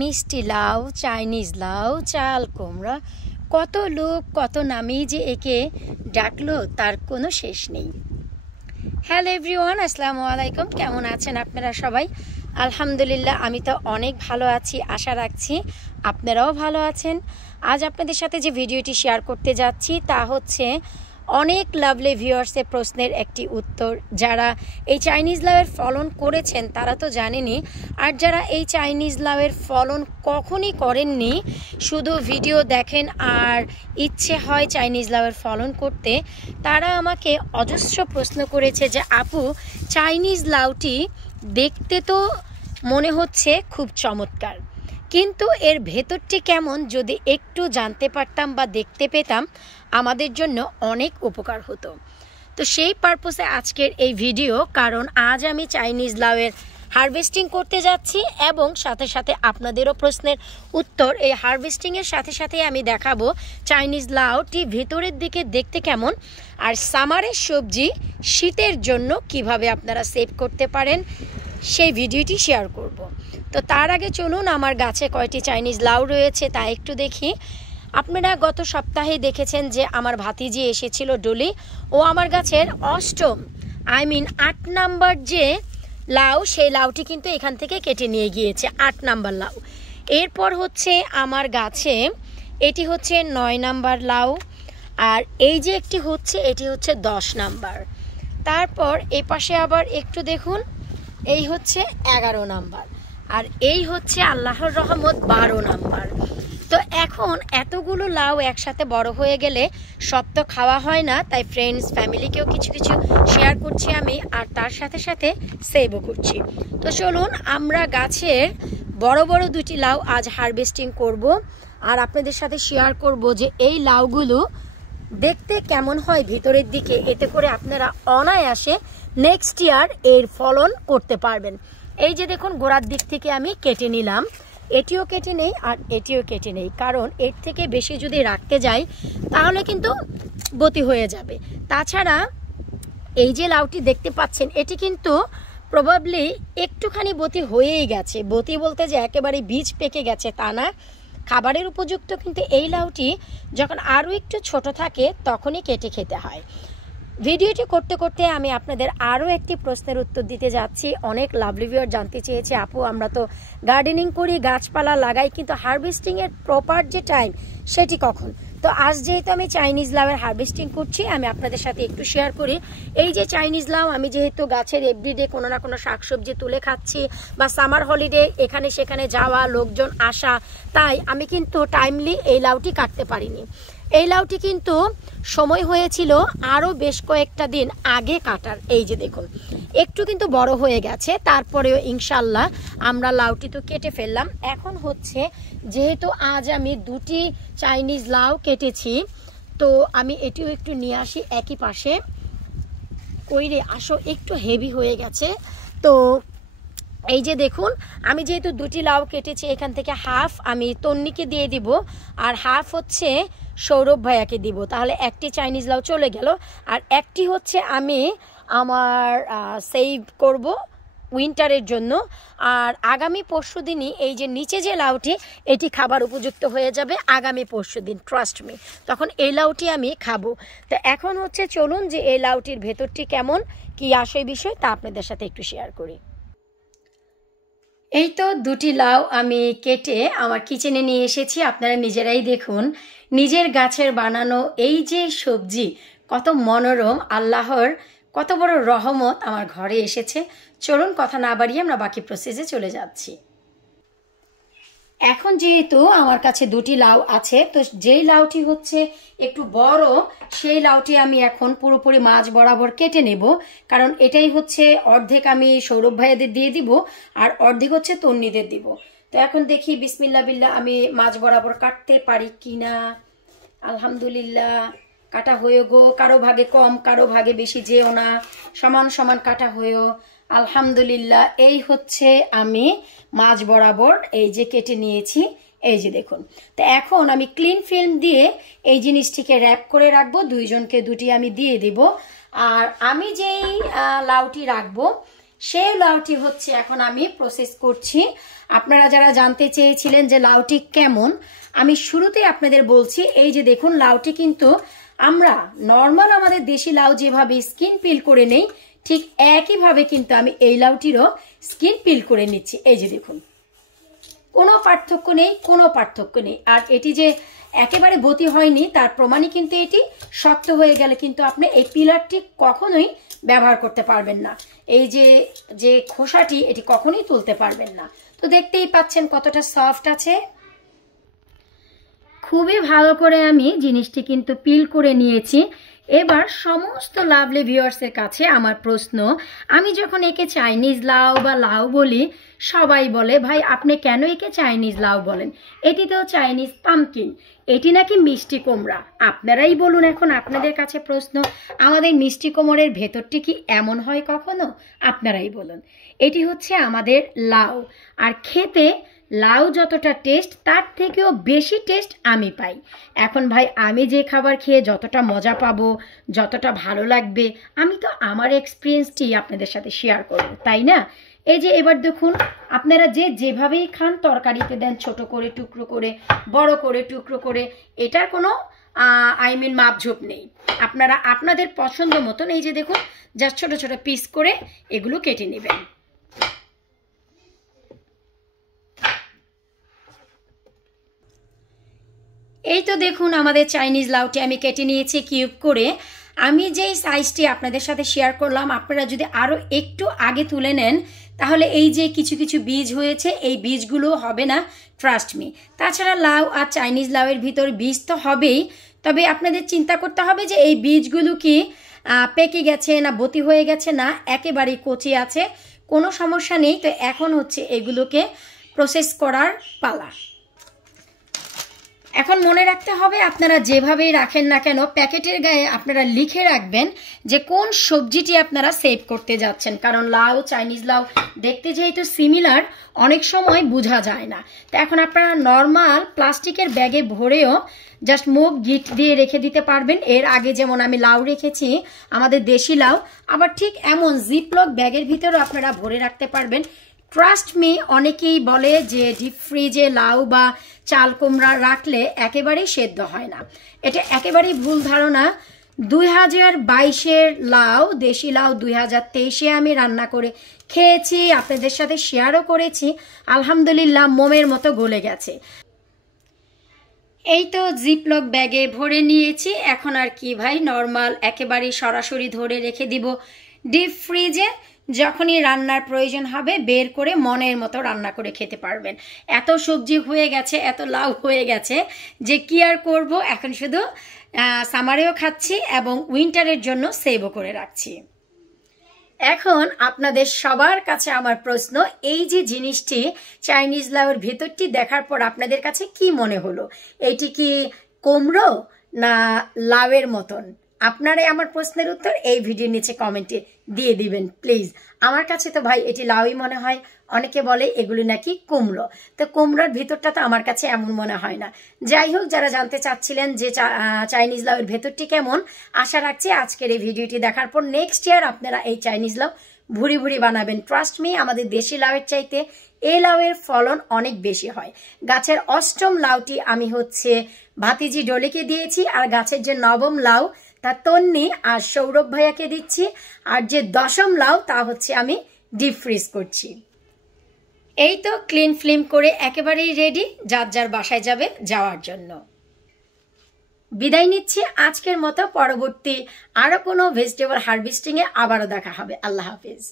মিষ্টি লাউ, চাইনিজ লাউ, চাল কুমড়া, কত লোক কত নামেই যে একে ডাকলো তার কোনো শেষ নেই। হ্যালো এভরিওয়ান, আসসালামু আলাইকুম। কেমন আছেন আপনারা সবাই? আলহামদুলিল্লাহ, আমি তো অনেক ভালো আছি। আশা রাখছি আপনারাও ভালো আছেন। আজ আপনাদের সাথে যে ভিডিওটি শেয়ার করতে যাচ্ছি তা হচ্ছে অনেক লাভলি ভিউয়ার্সের প্রশ্নের একটি উত্তর। যারা এই চাইনিজ লাউয়ের ফলন করেছেন তারা তো জানেনই, আর যারা এই চাইনিজ লাউয়ের ফলন কখনই করেননি, শুধু ভিডিও দেখেন আর ইচ্ছে হয় চাইনিজ লাউয়ের ফলন করতে, তারা আমাকে অজস্র প্রশ্ন করেছে যে আপু, চাইনিজ লাউটি দেখতে তো মনে হচ্ছে খুব চমৎকার, কিন্তু এর ভেতরটি কেমন যদি একটু জানতে পারতাম বা দেখতে পেতাম আমাদের জন্য অনেক উপকার হতো। তো সেই পারপোসে আজকের এই ভিডিও, কারণ আজ আমি চাইনিজ লাউয়ের হারভেস্টিং করতে যাচ্ছি এবং সাথে সাথে আপনাদেরও প্রশ্নের উত্তর। এই হারভেস্টিংয়ের সাথে সাথে আমি দেখাবো চাইনিজ লাউটি ভেতরের দিকে দেখতে কেমন, আর সামারের সবজি শীতের জন্য কিভাবে আপনারা সেভ করতে পারেন সেই ভিডিওটি শেয়ার করব। তো তার আগে চলুন আমার গাছে কয়টি চাইনিজ লাউ রয়েছে তা একটু দেখি। আপনারা গত সপ্তাহে দেখেছেন যে আমার ভাতিজি এসেছিল ডলি, ও আমার গাছের অষ্টম 8 নাম্বার যে লাউ, সেই লাউটি কিন্তু এখান থেকে কেটে নিয়ে গিয়েছে, 8 নাম্বার লাউ। এরপর হচ্ছে আমার গাছে এটি হচ্ছে 9 নাম্বার লাউ, আর এই যে একটি হচ্ছে এটি হচ্ছে 10 নাম্বার। তারপর এই পাশে আবার একটু দেখুন, এই হচ্ছে 11 নাম্বার, আর এই হচ্ছে আল্লাহর রহমত 12 নাম্বার। তো এখন এতগুলো লাউ একসাথে বড় হয়ে গেলে সব তো খাওয়া হয় না, তাই ফ্রেন্ডস ফ্যামিলিকেও কিছু কিছু শেয়ার করছি আমি, আর তার সাথে সাথে সেভও করছি। তো চলুন আমরা গাছের বড় বড় দুটি লাউ আজ হারভেস্টিং করব, আর আপনাদের সাথে শেয়ার করব যে এই লাউগুলো দেখতে কেমন হয় ভিতরের দিকে, এতে করে আপনারা অনায়াসে নেক্সট ইয়ার এর ফলন করতে পারবেন। এই যে দেখুন, গোড়ার দিক থেকে আমি কেটে নিলাম, এটিও কেটে নেই আর এটিও কেটে নেই, কারণ এর থেকে বেশি যদি রাখতে যাই তাহলে কিন্তু বতি হয়ে যাবে। তাছাড়া এই যে লাউটি দেখতে পাচ্ছেন এটি কিন্তু প্রবাবলি একটুখানি বতি হয়েই গেছে। বতি বলতে যে একেবারে বীজ পেকে গেছে তা না, খাবারের উপযুক্ত কিন্তু এই লাউটি যখন আরও একটু ছোট থাকে তখনই কেটে খেতে হয়। ভিডিওটি করতে করতে আমি আপনাদের আরও একটি প্রশ্নের উত্তর দিতে যাচ্ছি। অনেক লাভলি ভিউয়ার জানতে চেয়েছে আপু, আমরা তো গার্ডেনিং করি, গাছপালা লাগাই, কিন্তু হারভেস্টিংয়ের প্রপার যে টাইম সেটি কখন? তো আজ যেহেতু আমি চাইনিজ লাউয়ের হারভেস্টিং করছি, আমি আপনাদের সাথে একটু শেয়ার করি। এই যে চাইনিজ লাউ, আমি যেহেতু গাছের এভরিডে কোনো না কোনো শাকসবজি তুলে খাচ্ছি, বা সামার হলিডে এখানে সেখানে যাওয়া, লোকজন আসা, তাই আমি কিন্তু টাইমলি এই লাউটি কাটতে পারিনি। এই লাউটি কিন্তু সময় হয়েছিল আরও বেশ কয়েকটা দিন আগে কাটার। এই যে দেখুন, একটু কিন্তু বড় হয়ে গেছে, তারপরেও ইনশাল্লাহ আমরা লাউটি তো কেটে ফেললাম। এখন হচ্ছে যেহেতু আজ আমি দুটি চাইনিজ লাউ কেটেছি, তো আমি এটিও একটু নিয়ে আসি একই পাশে। কইরে আসো, একটু হেভি হয়ে গেছে। তো এই যে দেখুন, আমি যেহেতু দুটি লাউ কেটেছি, এখান থেকে হাফ আমি তন্নিকে দিয়ে দিব আর হাফ হচ্ছে সৌরভ ভাইয়াকে দিব, তাহলে একটি চাইনিজ লাউ চলে গেল। আর একটি হচ্ছে আমি আমার সেভ করব উইন্টারের জন্য। আর আগামী পরশুদিনই এই যে নিচে যে লাউটি, এটি খাবার উপযুক্ত হয়ে যাবে আগামী পরশুদিন, ট্রাস্ট মি, তখন এই লাউটি আমি খাবো। তো এখন হচ্ছে চলুন যে এই লাউটির ভেতরটি কেমন কি আসে বিষয় তা আপনাদের সাথে একটু শেয়ার করি। এই তো দুটি লাউ আমি কেটে আমার কিচেনে নিয়ে এসেছি, আপনারা নিজেরাই দেখুন। নিজের গাছের বানানো এই যে সবজি, কত মনোরম, আল্লাহর কত বড় রহমত আমার ঘরে এসেছে। চলুন কথা না বাড়িয়ে আমরা বাকি প্রসেসে চলে যাচ্ছি। এখন যেহেতু আমার কাছে দুটি লাউ আছে, তো যেই লাউটি হচ্ছে একটু বড় সেই লাউটি আমি এখন পুরোপুরি মাঝ বরাবর কেটে নেব, কারণ এটাই হচ্ছে অর্ধেক আমি সৌরভ ভাইয়াদের দিয়ে দিব আর অর্ধেক হচ্ছে তন্নিদের দিব। তো এখন দেখি বিসমিল্লাহ বিল্লাহ আমি মাঝ বরাবর কাটতে পারি কিনা। আলহামদুলিল্লাহ, কাটা হয়ে গো, কারো ভাগে কম কারো ভাগে বেশি যেও না, সমান সমান কাটা হয়েও আলহামদুলিল্লাহ। এই হচ্ছে আমি মাঝ বরাবর এই যে কেটে নিয়েছি, এই যে দেখুন। তো এখন আমি ক্লিন ফিল্ম দিয়ে এই জিনিসটিকে র্যাপ করে রাখবো, দুইজনকে দুটি আমি দিয়ে দিব। আর আমি যেই লাউটি রাখবো সেই লাউটি হচ্ছে এখন আমি প্রসেস করছি। আপনারা যারা জানতে চেয়েছিলেন যে লাউটি কেমন, আমি শুরুতেই আপনাদের বলছি, এই যে দেখুন লাউটি কিন্তু আমরা নর্মাল আমাদের দেশি লাউ যেভাবে স্কিন পিল করে নেই, ঠিক একইভাবে কিন্তু আমি এই লাউটিরও স্কিন পিল করে নিচ্ছি। এই যে দেখুন, কোনো পার্থক্য নেই, কোনো পার্থক্য নেই। আর এটি যে একেবারে বতি হয়নি তার প্রমাণই কিন্তু এটি শক্ত হয়ে গেলে কিন্তু আপনি এই পিলারটি কখনোই ব্যবহার করতে পারবেন না। এই যে যে খোসাটি এটি কখনোই তুলতে পারবেন না। তো দেখতেই পাচ্ছেন কতটা সফট আছে। খুবই ভালো করে আমি জিনিসটি কিন্তু পিল করে নিয়েছি। এবার সমস্ত লাভলি ভিউয়ার্সের কাছে আমার প্রশ্ন, আমি যখন একে চাইনিজ লাউ বা লাউ বলি, সবাই বলে ভাই আপনি কেন একে চাইনিজ লাউ বলেন, এটি তো চাইনিজ পামকিন, এটি নাকি মিষ্টি কুমড়া। আপনারাই বলুন, এখন আপনাদের কাছে প্রশ্ন, আমাদের মিষ্টি কুমড়ের ভেতরটি কি এমন হয় কখনো? আপনারাই বলুন। এটি হচ্ছে আমাদের লাউ, আর খেতে লাউ যতটা টেস্ট তার থেকেও বেশি টেস্ট আমি পাই। এখন ভাই আমি যে খাবার খেয়ে যতটা মজা পাবো, যতটা ভালো লাগবে, আমি তো আমার এক্সপিরিয়েন্সটি আপনাদের সাথে শেয়ার করব, তাই না? এই যে এবার দেখুন, আপনারা যে যেভাবেই খান, তরকারিতে দেন ছোট করে টুকরো করে, বড় করে টুকরো করে, এটার কোনো মাপঝোপ নেই। আপনারা আপনাদের পছন্দ মতন এই যে দেখুন জাস্ট ছোট ছোট পিস করে এগুলো কেটে নেবেন। এই তো দেখুন আমাদের চাইনিজ লাউটি আমি কেটে নিয়েছি কিউব করে। আমি যেই সাইজটি আপনাদের সাথে শেয়ার করলাম, আপনারা যদি আরও একটু আগে তুলে নেন তাহলে এই যে কিছু কিছু বীজ হয়েছে, এই বীজগুলো হবে না, ট্রাস্ট মি। তাছাড়া লাউ আর চাইনিজ লাউয়ের ভিতর বীজ তো হবেই, তবে আপনাদের চিন্তা করতে হবে যে এই বীজগুলো কি পেকে গেছে না বতি হয়ে গেছে, না একেবারেই কচি আছে, কোনো সমস্যা নেই। তো এখন হচ্ছে এগুলোকে প্রসেস করার পালা। এখন মনে রাখতে হবে, আপনারা যেভাবেই রাখেন না কেন প্যাকেটের গায়ে আপনারা লিখে রাখবেন যে কোন সবজিটি আপনারা সেভ করতে যাচ্ছেন, কারণ লাউ চাইনিজ লাউ দেখতে যেহেতু সিমিলার, অনেক সময় বোঝা যায় না। তো এখন আপনারা নর্মাল প্লাস্টিকের ব্যাগে ভরেও জাস্ট মুখ গিট দিয়ে রেখে দিতে পারবেন। এর আগে যেমন আমি লাউ রেখেছি আমাদের দেশি লাউ, আবার ঠিক এমন জিপলক ব্যাগের ভিতরেও আপনারা ভরে রাখতে পারবেন। ট্রাস্ট মি, অনেকেই বলে যে ডিপ ফ্রিজে লাউ বা চাল কুমড়া রাখলে একেবারেই সেদ্ধ হয় না, এটা একেবারেই ভুল ধারণা। 2022-এর লাউ, দেশি লাউ 2023-এ আমি রান্না করে খেয়েছি, আপনাদের সাথে শেয়ারও করেছি, আলহামদুলিল্লাহ মোমের মতো গলে গেছে। এই তো জিপলক ব্যাগে ভরে নিয়েছি। এখন আর কি ভাই, নর্মাল একেবারেই সরাসরি ধরে রেখে দিব ডিপ ফ্রিজে। যখনই রান্নার প্রয়োজন হবে বের করে মনের মতো রান্না করে খেতে পারবেন। এত সবজি হয়ে গেছে, এত লাউ হয়ে গেছে যে কি আর করব, এখন শুধু সামারেও খাচ্ছি এবং উইন্টারের জন্য সেভও করে রাখছি। এখন আপনাদের সবার কাছে আমার প্রশ্ন, এই যে জিনিসটি চাইনিজ লাউয়ের ভেতরটি দেখার পর আপনাদের কাছে কি মনে হলো? এইটি কি কুমড়ো না লাউয়ের মতন? আপনারাই আমার প্রশ্নের উত্তর এই ভিডিওর নিচে কমেন্টে দিয়ে দিবেন প্লিজ। আমার কাছে তো ভাই এটি লাউই মনে হয়, অনেকে বলে এগুলি নাকি কুমড়ো, তো কুমড়োর ভিতরটা তো আমার কাছে এমন মনে হয় না। যাই হোক, যারা জানতে চাচ্ছিলেন যে চাইনিজ লাউয়ের ভেতরটি কেমন, আশা রাখছি আজকের এই ভিডিওটি দেখার পর নেক্সট ইয়ার আপনারা এই চাইনিজ লাউ ভুড়ি ভুড়ি বানাবেন। ট্রাস্ট মি, আমাদের দেশি লাউয়ের চাইতে এই লাউয়ের ফলন অনেক বেশি হয়। গাছের অষ্টম লাউটি আমি হচ্ছে ভাতিজি ডলিকে দিয়েছি, আর গাছের যে নবম লাউ তা তন্নি আর সৌরভ ভাইয়াকে দিচ্ছি, আর যে দশম লাউ তা হচ্ছে আমি ডিপ ফ্রিজ করছি। এই তো ক্লিন ফ্লিম করে একেবারেই রেডি, যার যার বাসায় যাবে যাওয়ার জন্য। বিদায় নিচ্ছি আজকের মতো, পরবর্তী আরো কোনো ভেজিটেবল হারভেস্টিংয়ে আবারও দেখা হবে। আল্লাহ হাফিজ।